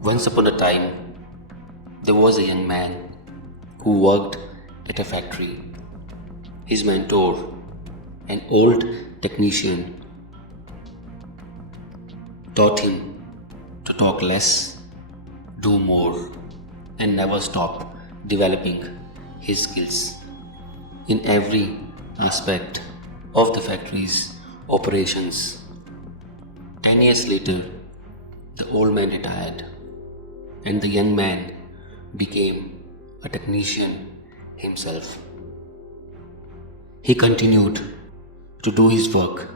Once upon a time, there was a young man who worked at a factory. His mentor, an old technician, taught him to talk less, do more, and never stop developing his skills in every aspect of the factory's operations. 10 years later, the old man retired and the young man became a technician himself. He continued to do his work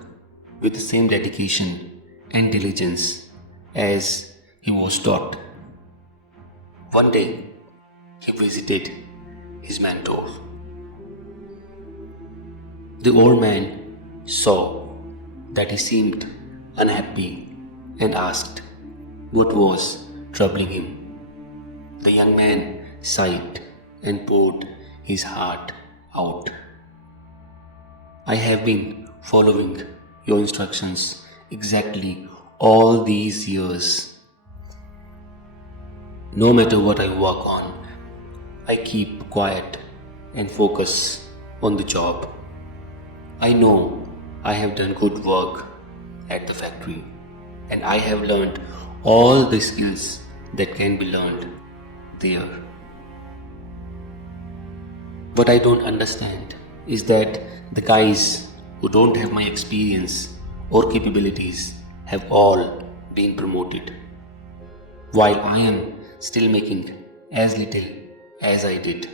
with the same dedication and diligence as he was taught. One day, he visited his mentor. The old man saw that he seemed unhappy and asked what was troubling him. The young man sighed and poured his heart out. I have been following your instructions exactly all these years. No matter what I work on, I keep quiet and focus on the job. I know I have done good work at the factory and I have learned all the skills that can be learned there. What I don't understand is that the guys who don't have my experience or capabilities have all been promoted, while I am still making as little as I did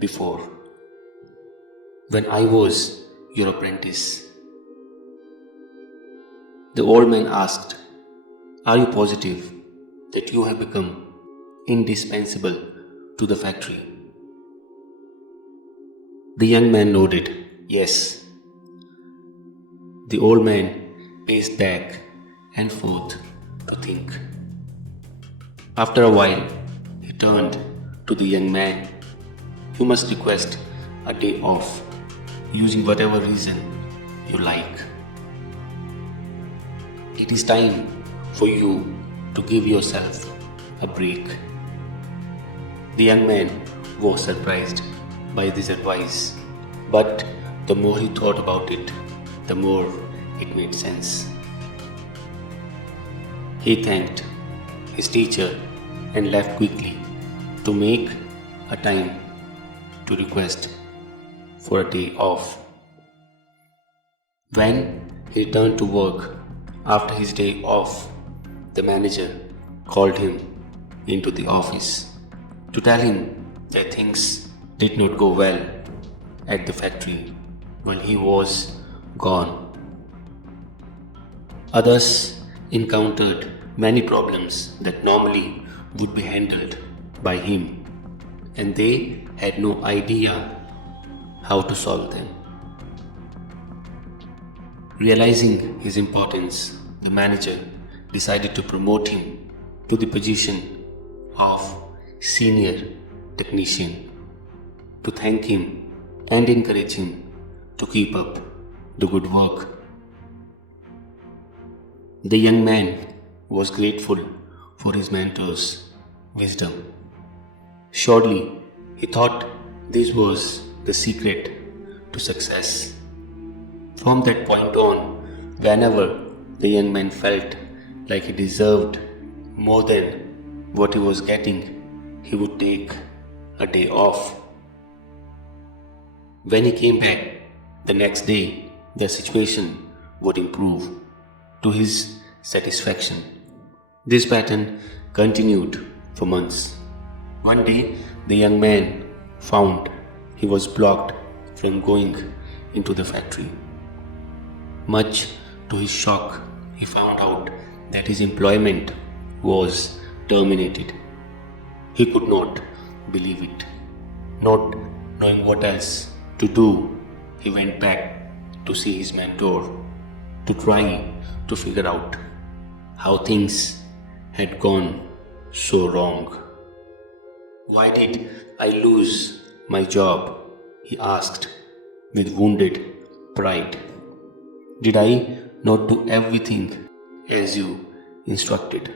before when I was your apprentice. The old man asked, "Are you positive that you have become indispensable to the factory?" The young man nodded, "Yes." The old man paced back and forth to think. After a while, he turned to the young man. "You must request a day off, using whatever reason you like. It is time for you to give yourself a break." The young man was surprised by this advice, but the more he thought about it, the more it made sense. He thanked his teacher and left quickly to make a time to request for a day off. When he returned to work after his day off, the manager called him into the office to tell him that things did not go well at the factory while he was gone. Others encountered many problems that normally would be handled by him, and they had no idea how to solve them. Realizing his importance, the manager decided to promote him to the position of senior technician to thank him and encourage him to keep up the good work. The young man was grateful for his mentor's wisdom. Surely, he thought this was the secret to success. From that point on, whenever the young man felt like he deserved more than what he was getting, he would take a day off. When he came back the next day, the situation would improve to his satisfaction. This pattern continued for months. One day, the young man found he was blocked from going into the factory. Much to his shock, he found out that his employment was terminated. He could not believe it. Not knowing what else to do, he went back to see his mentor to try to figure out how things had gone so wrong. "Why did I lose my job?" he asked with wounded pride. "Did I not do everything as you instructed?"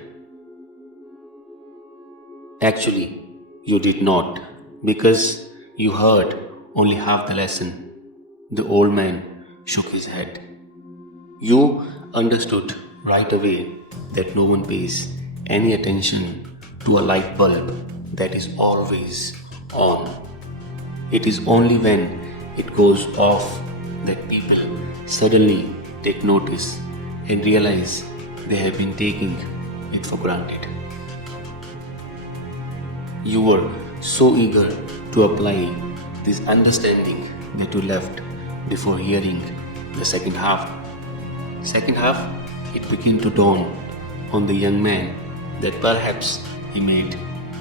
Actually, you did not, because you heard only half the lesson. The old man shook his head. You understood right away that no one pays any attention to a light bulb that is always on. It is only when it goes off that people suddenly take notice and realize they have been taking it for granted. You were so eager to apply this understanding that you left before hearing the second half. Second half, it began to dawn on the young man that perhaps he made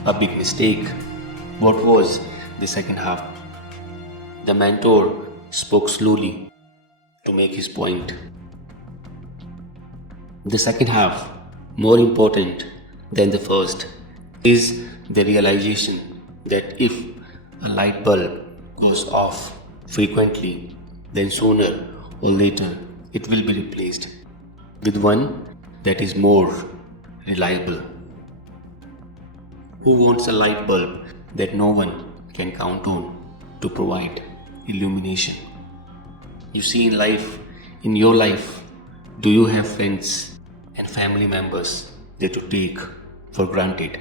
a big mistake. What was the second half? The mentor spoke slowly to make his point. The second half, more important than the first, is the realization that if a light bulb goes off frequently, then sooner or later it will be replaced with one that is more reliable. Who wants a light bulb that no one can count on to provide illumination? You see, in your life, do you have friends and family members that you take for granted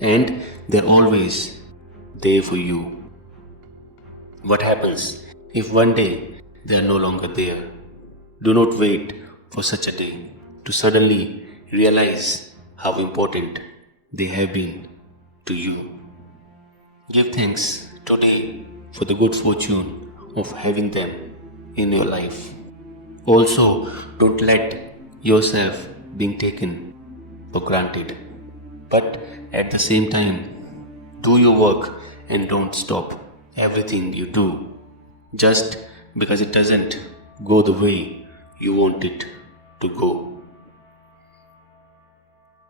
and they're always there for you? What happens if one day they are no longer there? Do not wait for such a day to suddenly realize how important they have been to you. Give thanks today for the good fortune of having them in your life. Also, don't let yourself being taken for granted. But at the same time, do your work and don't stop everything you do just because it doesn't go the way you want it to go.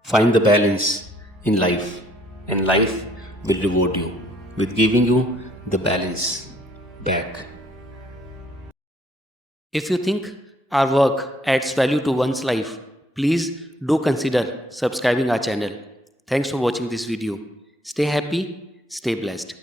Find the balance in life, and life will reward you with giving you the balance back. If you think our work adds value to one's life, please do consider subscribing our channel. Thanks for watching this video. Stay happy, stay blessed.